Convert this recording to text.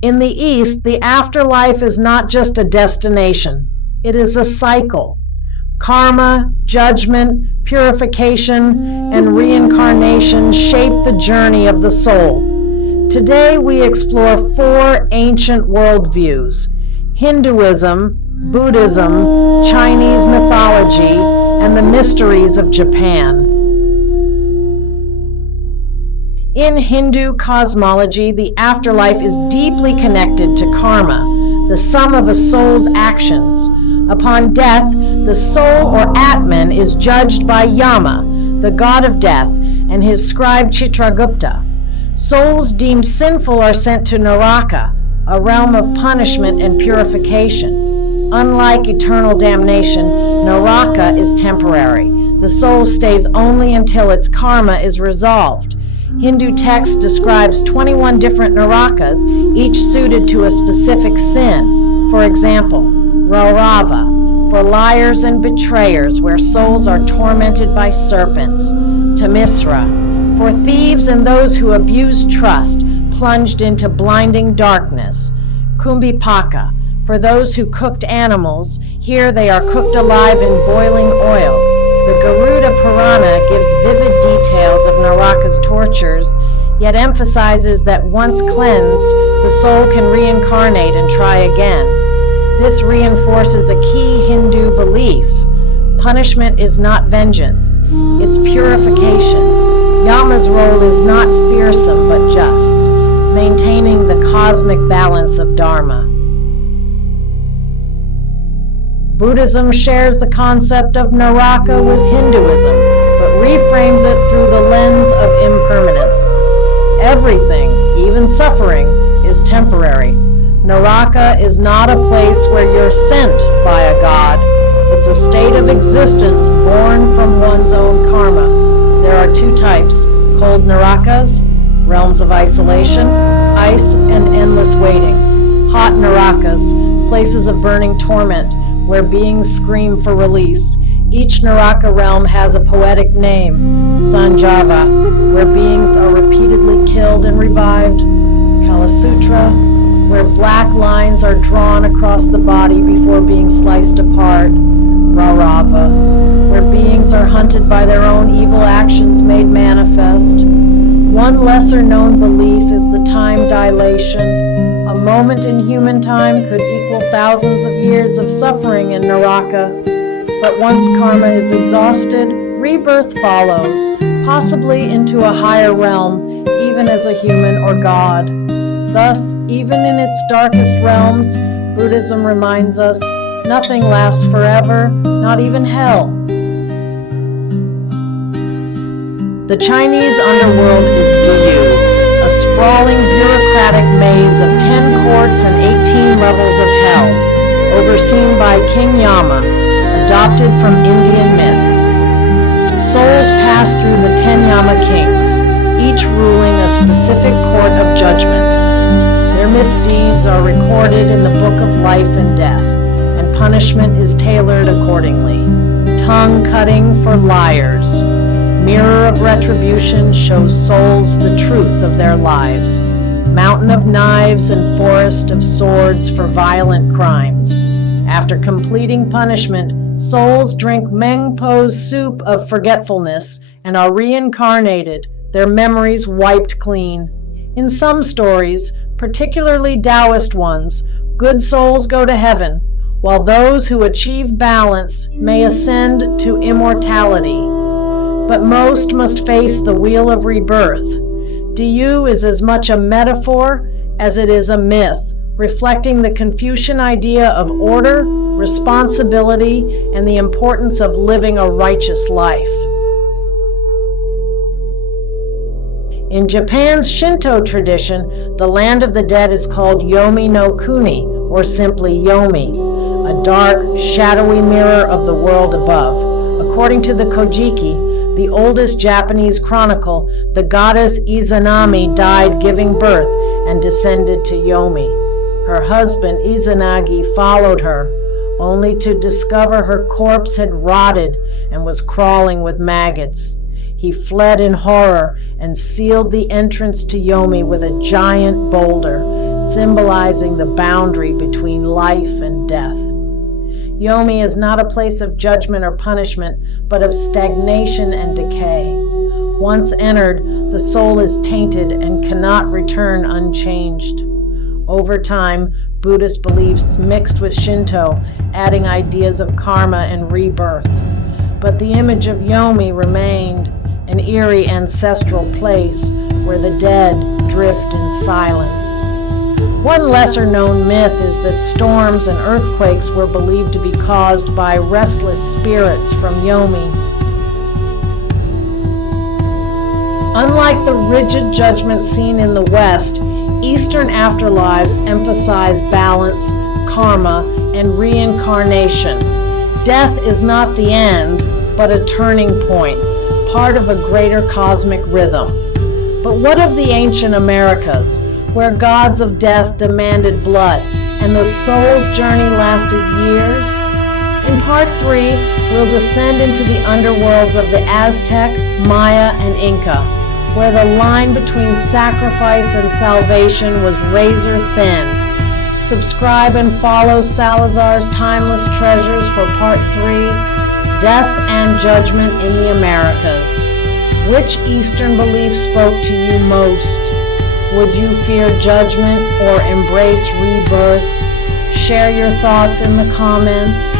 In the East, the afterlife is not just a destination, it is a cycle. Karma, judgment, purification, and reincarnation shape the journey of the soul. Today we explore 4 ancient worldviews: Hinduism, Buddhism, Chinese mythology, and the mysteries of Japan. In Hindu cosmology, the afterlife is deeply connected to karma, the sum of a soul's actions. Upon death, the soul or Atman is judged by Yama, the god of death, and his scribe Chitragupta. Souls deemed sinful are sent to Naraka, a realm of punishment and purification. Unlike eternal damnation, Naraka is temporary. The soul stays only until its karma is resolved. Hindu text describes 21 different Narakas, each suited to a specific sin. For example, Raurava, for liars and betrayers, where souls are tormented by serpents. Tamisra, for thieves and those who abuse trust, plunged into blinding darkness. Kumbhipaka, for those who cooked animals, here they are cooked alive in boiling oil. The Garuda Purana gives vivid details of Naraka's tortures, yet emphasizes that once cleansed, the soul can reincarnate and try again. This reinforces a key Hindu belief. Punishment is not vengeance, it's purification. Yama's role is not fearsome but just, maintaining the cosmic balance of Dharma. Buddhism shares the concept of Naraka with Hinduism, but reframes it through the lens of impermanence. Everything, even suffering, is temporary. Naraka is not a place where you're sent by a god. It's a state of existence born from one's own karma. There are 2 types: cold Narakas, realms of isolation, ice and endless waiting. Hot Narakas, places of burning torment, where beings scream for release. Each Naraka realm has a poetic name: Sanjava, where beings are repeatedly killed and revived; Kalasutra, where black lines are drawn across the body before being sliced apart; Raurava, where beings are hunted by their own evil actions made manifest. One lesser-known belief is the time dilation. A moment in human time could equal thousands of years of suffering in Naraka. But once karma is exhausted, rebirth follows, possibly into a higher realm, even as a human or god. Thus, even in its darkest realms, Buddhism reminds us, nothing lasts forever, not even hell. The Chinese underworld is Diyu, a sprawling bureaucratic maze of 10 courts and 18 levels of hell, overseen by King Yama, adopted from Indian myth. Souls pass through the 10 Yama kings, each ruling a specific court of judgment. Their misdeeds are recorded in the book of life and death, and punishment is tailored accordingly. Tongue cutting for liars. Mirror of retribution shows souls the truth of their lives. Mountain of knives and forest of swords for violent crimes. After completing punishment, souls drink Mengpo's soup of forgetfulness and are reincarnated, their memories wiped clean. In some stories, particularly Taoist ones, good souls go to heaven, while those who achieve balance may ascend to immortality. But most must face the wheel of rebirth. Diyu is as much a metaphor as it is a myth, reflecting the Confucian idea of order, responsibility, and the importance of living a righteous life. In Japan's Shinto tradition, the land of the dead is called Yomi no Kuni, or simply Yomi, a dark, shadowy mirror of the world above. According to the Kojiki, the oldest Japanese chronicle, the goddess Izanami died giving birth and descended to Yomi. Her husband Izanagi followed her, only to discover her corpse had rotted and was crawling with maggots. He fled in horror and sealed the entrance to Yomi with a giant boulder, symbolizing the boundary between life and death. Yomi is not a place of judgment or punishment, but of stagnation and decay. Once entered, the soul is tainted and cannot return unchanged. Over time, Buddhist beliefs mixed with Shinto, adding ideas of karma and rebirth. But the image of Yomi remained, an eerie ancestral place where the dead drift in silence. One lesser-known myth is that storms and earthquakes were believed to be caused by restless spirits from Yomi. Unlike the rigid judgment seen in the West, Eastern afterlives emphasize balance, karma, and reincarnation. Death is not the end, but a turning point, part of a greater cosmic rhythm. But what of the ancient Americas, where gods of death demanded blood, and the soul's journey lasted years? In Part 3, we'll descend into the underworlds of the Aztec, Maya, and Inca, where the line between sacrifice and salvation was razor thin. Subscribe and follow Salazar's Timeless Treasures for Part 3, Death and Judgment in the Americas. Which Eastern belief spoke to you most? Would you fear judgment or embrace rebirth? Share your thoughts in the comments.